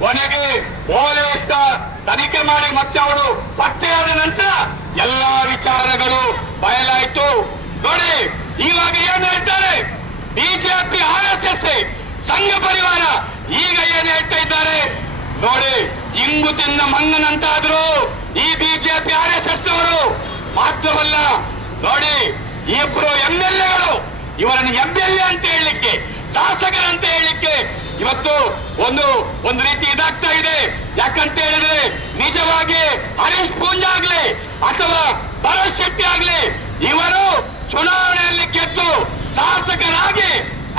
ಕೊನೆಗೆ ಪೊಲೀಸ್ ತನಿಖೆ ಮಾಡಿ ಮತ್ತೆ ಅವರು ಪತ್ತೆಯಾದ ನಂತರ ಎಲ್ಲಾ ವಿಚಾರಗಳು ಬಯಲಾಯಿತು. ನೋಡಿ ಇವಾಗ ಏನ್ ಹೇಳ್ತಾರೆ, ಬಿಜೆಪಿ RSS ಸಂಘ ಪರಿವಾರ ಈಗ ಏನ್ ಹೇಳ್ತಾ ಇದ್ದಾರೆ ನೋಡಿ. ಇಂಗು ತಿನ್ನ ಮಂಗನಂತಾದ್ರು ಈ ಬಿಜೆಪಿ RSS ನವರು. ಮಾತ್ರವಲ್ಲ ನೋಡಿ, ಇಬ್ರು MLAಗಳು ಇವರನ್ನು MLA ಅಂತ ಹೇಳಲಿಕ್ಕೆ, ಶಾಸಕರಂತ ಹೇಳಲಿಕ್ಕೆ ಇವತ್ತು ಒಂದು ರೀತಿ ಇದಾಗ್ತಾ ಇದೆ. ಯಾಕಂತ ಹೇಳಿದ್ರೆ ನಿಜವಾಗಿ ಹರೀಶ್ ಪೂಂಜಾ ಆಗ್ಲಿ ಅಥವಾ ಭರತ್ ಶೆಟ್ಟಿ ಆಗ್ಲಿ ಇವರು ಚುನಾವಣೆಯಲ್ಲಿ ಗೆದ್ದು ಶಾಸಕರಾಗಿ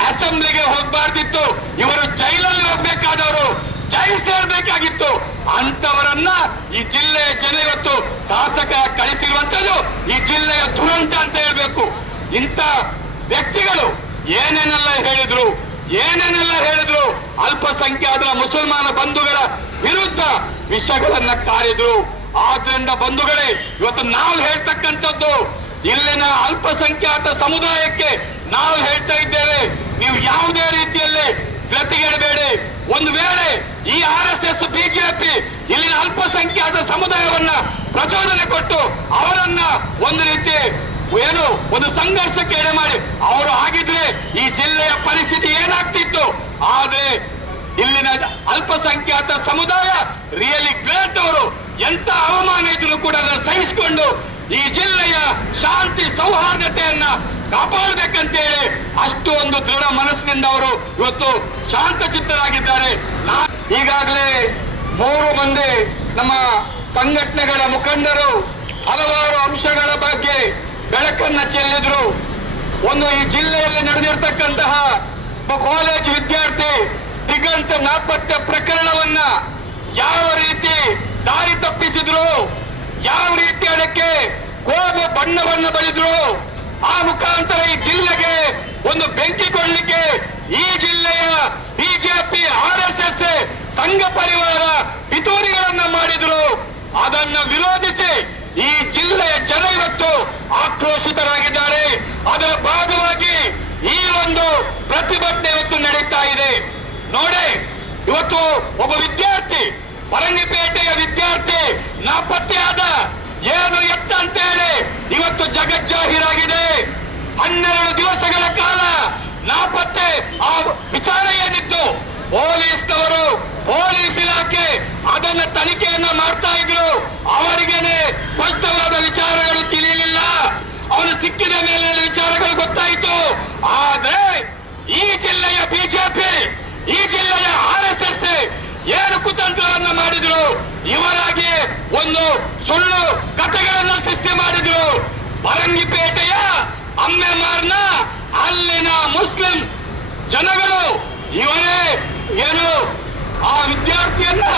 ಅಸೆಂಬ್ಲಿಗೆ ಹೋಗಬಾರ್ದಿತ್ತು. ಇವರು ಜೈಲಲ್ಲಿ ಹೋಗ್ಬೇಕಾದವರು, ಜೈಲು ಸೇರ್ಬೇಕಾಗಿತ್ತು. ಅಂತವರನ್ನ ಈ ಜಿಲ್ಲೆಯ ಜನ ಇವತ್ತು ಶಾಸಕ ಕಳಿಸಿರುವಂತದ್ದು ಈ ಜಿಲ್ಲೆಯ ದುರಂತ ಅಂತ ಹೇಳ್ಬೇಕು. ಇಂಥ ವ್ಯಕ್ತಿಗಳು ಏನೇನೆಲ್ಲ ಹೇಳಿದ್ರು ಅಲ್ಪಸಂಖ್ಯಾತರ ಮುಸಲ್ಮಾನ ಬಂಧುಗಳ ವಿರುದ್ಧ ವಿಷಗಳನ್ನ ಕಾರಿದ್ರು. ಆದ್ರಿಂದ ಬಂಧುಗಳೇ, ಇವತ್ತು ನಾವು ಹೇಳ್ತಕ್ಕಂಥದ್ದು ಇಲ್ಲಿನ ಅಲ್ಪಸಂಖ್ಯಾತ ಸಮುದಾಯಕ್ಕೆ ನಾವು ಹೇಳ್ತಾ ಇದ್ದೇವೆ, ನೀವು ಯಾವುದೇ ರೀತಿಯಲ್ಲಿ ಗತಿಗೆಡಬೇಡಿ. ಒಂದು ವೇಳೆ ಈ RSS ಬಿಜೆಪಿ ಇಲ್ಲಿನ ಅಲ್ಪಸಂಖ್ಯಾತ ಸಮುದಾಯವನ್ನ ಪ್ರಚೋದನೆ ಕೊಟ್ಟು ಅವರನ್ನ ಒಂದು ರೀತಿ ಒಂದು ಸಂಘರ್ಷಕ್ಕೆ ಎಡೆ ಮಾಡಿ ಅವರು ಆಗಿದ್ರೆ ಈ ಜಿಲ್ಲೆಯ ಪರಿಸ್ಥಿತಿ ಏನಾಗ್ತಿತ್ತು. ಆದ್ರೆ ಇಲ್ಲಿನ ಅಲ್ಪಸಂಖ್ಯಾತ ಸಮುದಾಯ ರಿಯಲಿ ಗ್ರೇಟ್. ಅವರು ಎಂತ ಅವಮಾನ ಇದ್ರು ಕೂಡ ಅದನ್ನು ಸಹಿಸಿಕೊಂಡು ಈ ಜಿಲ್ಲೆಯ ಶಾಂತಿ ಸೌಹಾರ್ದತೆಯನ್ನ ಕಾಪಾಡಬೇಕಂತೇಳಿ ಅಷ್ಟು ಒಂದು ದೃಢ ಮನಸ್ಸಿನಿಂದ ಅವರು ಇವತ್ತು ಶಾಂತಚಿತ್ತರಾಗಿದ್ದಾರೆ. ಈಗಾಗಲೇ 3 ಮಂದಿ ನಮ್ಮ ಸಂಘಟನೆಗಳ ಮುಖಂಡರು ಹಲವಾರು ಅಂಶಗಳ ಬಗ್ಗೆ ಬೆಳಕನ್ನ ಚೆಲ್ಲಿದ್ರು. ಒಂದು, ಈ ಜಿಲ್ಲೆಯಲ್ಲಿ ನಡೆದಿರ್ತಕ್ಕಂತಹ ಕಾಲೇಜ್ ವಿದ್ಯಾರ್ಥಿ ದಿಗಂತ ನಾಪತ್ತೆ ಪ್ರಕರಣವನ್ನ ಯಾವ ರೀತಿ ದಾರಿ ತಪ್ಪಿಸಿದ್ರು, ಯಾವ ರೀತಿ ಅದಕ್ಕೆ ಕೋಮು ಬಣ್ಣವನ್ನು ಬಳಿದ್ರು, ಆ ಮುಖಾಂತರ ಈ ಜಿಲ್ಲೆಗೆ ಒಂದು ಬೆಂಕಿ ಕೊಡಲಿಕ್ಕೆ ಈ ಜಿಲ್ಲೆಯ ಬಿಜೆಪಿ RSS ಸಂಘ ಪರಿವಾರ ಪಿತೂರಿಗಳನ್ನ ಮಾಡಿದ್ರು. ಅದನ್ನ ವಿರೋಧಿಸಿ ಈ ಜಿಲ್ಲೆಯ ಜನ ಇವತ್ತು ಆಕ್ರೋಶಿತರಾಗಿದ್ದಾರೆ. ಅದರ ಭಾಗವಾಗಿ ಈ ಒಂದು ಪ್ರತಿಭಟನೆ ಇವತ್ತು ನಡೀತಾ ಇದೆ. ನೋಡಿ, ಇವತ್ತು ಒಬ್ಬ ವಿದ್ಯಾರ್ಥಿ, ಪರಂಗಿಪೇಟೆಯ ವಿದ್ಯಾರ್ಥಿ ನಾಪತ್ತೆಯಾದ. ಏನು ಎತ್ತ ಅಂತೇಳಿ ಇವತ್ತು ಜಗಜ್ಜಾಹೀರಾಗಿದೆ. 12 ದಿವಸಗಳ ಕಾಲ ನಾಪತ್ತೆ. ಆ ವಿಚಾರ ಏನಿತ್ತು, ಪೊಲೀಸ್ ಇಲಾಖೆ ಅದನ್ನ ತನಿಖೆಯನ್ನ ಮಾಡ್ತಾ ಇದ್ರು. ಅವರಿಗೇನೆ ಸ್ಪಷ್ಟವಾದ ವಿಚಾರಗಳು ತಿಳಿಯಲಿಲ್ಲ. ಅವನು ಸಿಕ್ಕಿದ ಮೇಲೆ ವಿಚಾರಗಳು ಗೊತ್ತಾಯಿತು. ಆದ್ರೆ ಈ ಜಿಲ್ಲೆಯ ಬಿಜೆಪಿ, ಈ ಜಿಲ್ಲೆಯ RSS ಏನು ಕುತಂತ್ರವನ್ನ ಮಾಡಿದ್ರು, ಇವರಾಗಿ ಒಂದು ಸುಳ್ಳು ಕಥೆಗಳನ್ನು ಸೃಷ್ಟಿ ಮಾಡಿದ್ರು. ಪರಂಗಿಪೇಟೆಯ ಅಮ್ಮೆಮಾರ್ನ ಅಲ್ಲಿನ ಮುಸ್ಲಿಂ ಜನಗಳು ಇವರೇ ಆ ವಿದ್ಯಾರ್ಥಿಯನ್ನ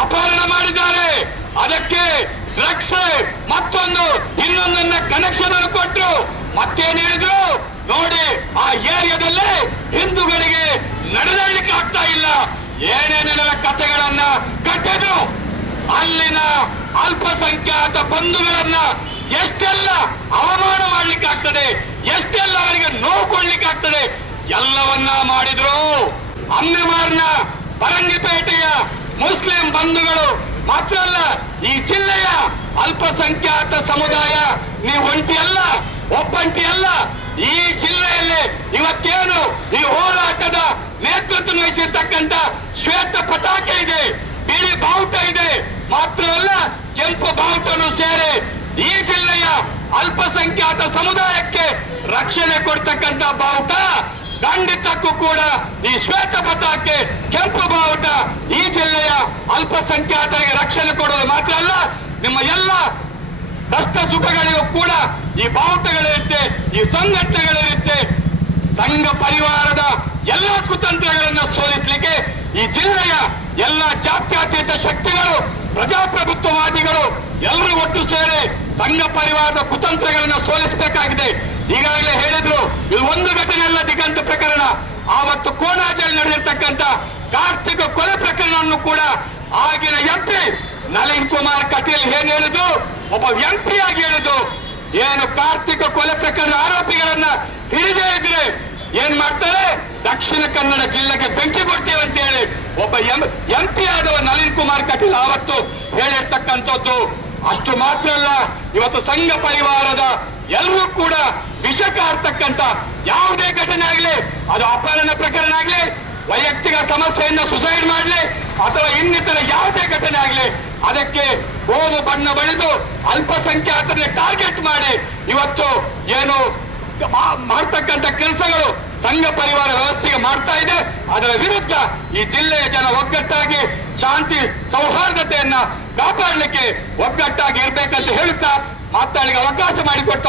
ಅಪಹರಣ ಮಾಡಿದ್ದಾರೆ. ಅದಕ್ಕೆ ಡ್ರಗ್ಸ್ ಇನ್ನೊಂದನ್ನ ಕನೆಕ್ಷನ್ ಅನ್ನು ಕೊಟ್ಟರು. ಮತ್ತೇನು ಹೇಳಿದ್ರು ನೋಡಿ, ಆ ಏರಿಯಾದಲ್ಲಿ ಹಿಂದೂಗಳಿಗೆ ನಡೆದಾಡಲಿಕ್ಕೆ ಆಗ್ತಾ ಇಲ್ಲ. ಏನೇನೆಲ್ಲ ಕಥೆಗಳನ್ನ ಕಟ್ಟಿದ್ರು. ಅಲ್ಲಿನ ಅಲ್ಪಸಂಖ್ಯಾತ ಬಂಧುಗಳನ್ನ ಎಷ್ಟೆಲ್ಲ ಅವಮಾನ ಮಾಡ್ಲಿಕ್ಕೆ ಆಗ್ತದೆ, ಎಷ್ಟೆಲ್ಲ ಅವರಿಗೆ ನೋವು ಕೊಡ್ಲಿಕ್ಕೆ ಆಗ್ತದೆ, ಎಲ್ಲವನ್ನ ಮಾಡಿದ್ರು. ಅಮ್ಮೆಮಾರ್ನ ಪರಂಗಿಪೇಟೆಯ ಮುಸ್ಲಿಂ ಬಂಧುಗಳು ಮಾತ್ರ ಅಲ್ಲ, ಈ ಜಿಲ್ಲೆಯ ಅಲ್ಪಸಂಖ್ಯಾತ ಸಮುದಾಯ ನೀವು ಒಂಟಿಯಲ್ಲ, ಒಬ್ಬಂಟಿಯಲ್ಲ. ಈ ಜಿಲ್ಲೆಯಲ್ಲಿ ಇವತ್ತೇನು ಈ ಹೋರಾಟದ ನೇತೃತ್ವ ವಹಿಸಿರ್ತಕ್ಕಂಥ ಶ್ವೇತ ಪತಾಕೆ ಇದೆ, ಬಿಳಿ ಬಾವುಟ ಇದೆ, ಮಾತ್ರವಲ್ಲ ಕೆಂಪು ಬಾವುಟನು ಸೇರಿ ಈ ಜಿಲ್ಲೆಯ ಅಲ್ಪಸಂಖ್ಯಾತ ಸಮುದಾಯಕ್ಕೆ ರಕ್ಷಣೆ ಕೊಡ್ತಕ್ಕಂಥ ಬಾವುಟ. ಖಂಡಿತಕ್ಕೂ ಕೂಡ ಈ ಶ್ವೇತ ಪತಾಕೆ, ಕೆಂಪು ಬಾವುಟ ಈ ಜಿಲ್ಲೆಯ ಅಲ್ಪಸಂಖ್ಯಾತರಿಗೆ ರಕ್ಷಣೆ ಕೊಡೋದು ಮಾತ್ರ ಅಲ್ಲ, ನಿಮ್ಮ ಎಲ್ಲ ಕಷ್ಟ ಸುಖಗಳಿಗೂ ಕೂಡ ಈ ಬಾವುಟಗಳಿರುತ್ತೆ, ಈ ಸಂಘಟನೆಗಳಿರುತ್ತೆ. ಸಂಘ ಪರಿವಾರದ ಎಲ್ಲ ಕುತಂತ್ರಗಳನ್ನು ಸೋಲಿಸಲಿಕ್ಕೆ ಈ ಜಿಲ್ಲೆಯ ಎಲ್ಲ ಜಾತ್ಯತೀತ ಶಕ್ತಿಗಳು, ಪ್ರಜಾಪ್ರಭುತ್ವವಾದಿಗಳು ಎಲ್ಲರೂ ಒಟ್ಟು ಸೇರಿ ಸಂಘ ಪರಿವಾರದ ಕುತಂತ್ರಗಳನ್ನು ಸೋಲಿಸಬೇಕಾಗಿದೆ. ಈಗಾಗಲೇ ಹೇಳಿದ್ರು, ಇದು ಒಂದು ಘಟನೆ ಅಲ್ಲ ದಿಗಂತ ಪ್ರಕರಣ. ಆವತ್ತು ಕೋಣಾಜಲ್ಲಿ ನಡೆದಿರ್ತಕ್ಕಂಥ ಕಾರ್ತಿಕ ಕೊಲೆ ಪ್ರಕರಣವನ್ನು ಕೂಡ ಆಗಿನ MP ನಳಿನ್ ಕುಮಾರ್ ಕಟೀಲ್ ಏನ್ ಹೇಳಿದ್ರು, ಒಬ್ಬ MP ಆಗಿ ಹೇಳಿದ್ರು, ಏನು ಕಾರ್ತಿಕ ಕೊಲೆ ಪ್ರಕರಣ ಆರೋಪಿಗಳನ್ನ ಹಿಡಿದೇ ಇದ್ರೆ ಏನ್ ಮಾಡ್ತಾರೆ, ದಕ್ಷಿಣ ಕನ್ನಡ ಜಿಲ್ಲೆಗೆ ಬೆಂಕಿ ಕೊಡ್ತೇವೆ ಅಂತ ಹೇಳಿ ಒಬ್ಬ MP ಆದವ ನಳಿನ್ ಕುಮಾರ್ ಕಟೀಲ್ ಆವತ್ತು ಹೇಳಿರ್ತಕ್ಕಂಥದ್ದು. ಅಷ್ಟು ಮಾತ್ರ ಅಲ್ಲ, ಇವತ್ತು ಸಂಘ ಪರಿವಾರದ ಎಲ್ಲರೂ ಕೂಡ ವಿಷ ಕಾರ್ತಕ್ಕಂಥ ಯಾವುದೇ ಘಟನೆ ಆಗಲಿ, ಅದು ಅಪಹರಣ ಪ್ರಕರಣ ಆಗಲಿ, ವೈಯಕ್ತಿಕ ಸಮಸ್ಯೆಯಿಂದ ಸುಸೈಡ್ ಮಾಡಲಿ ಅಥವಾ ಇನ್ನಿತರ ಯಾವುದೇ ಘಟನೆ ಆಗಲಿ, ಅದಕ್ಕೆ ಗೋವು ಬಣ್ಣ ಬಳಿದು ಅಲ್ಪಸಂಖ್ಯಾತರನ್ನ ಟಾರ್ಗೆಟ್ ಮಾಡಿ ಇವತ್ತು ಏನು ಮಾಡ್ತಕ್ಕಂಥ ಕೆಲಸಗಳು ಸಂಘ ಪರಿವಾರ ವ್ಯವಸ್ಥೆಗೆ ಮಾಡ್ತಾ ಇದೆ. ಅದರ ವಿರುದ್ಧ ಈ ಜಿಲ್ಲೆಯ ಜನ ಒಗ್ಗಟ್ಟಾಗಿ ಶಾಂತಿ ಸೌಹಾರ್ದತೆಯನ್ನ ಕಾಪಾಡಲಿಕ್ಕೆ ಒಗ್ಗಟ್ಟಾಗಿ ಇರ್ಬೇಕಂತ ಹೇಳುತ್ತಾ ಮಾತಾಡಲಿಕ್ಕೆ ಅವಕಾಶ ಮಾಡಿಕೊಟ್ಟ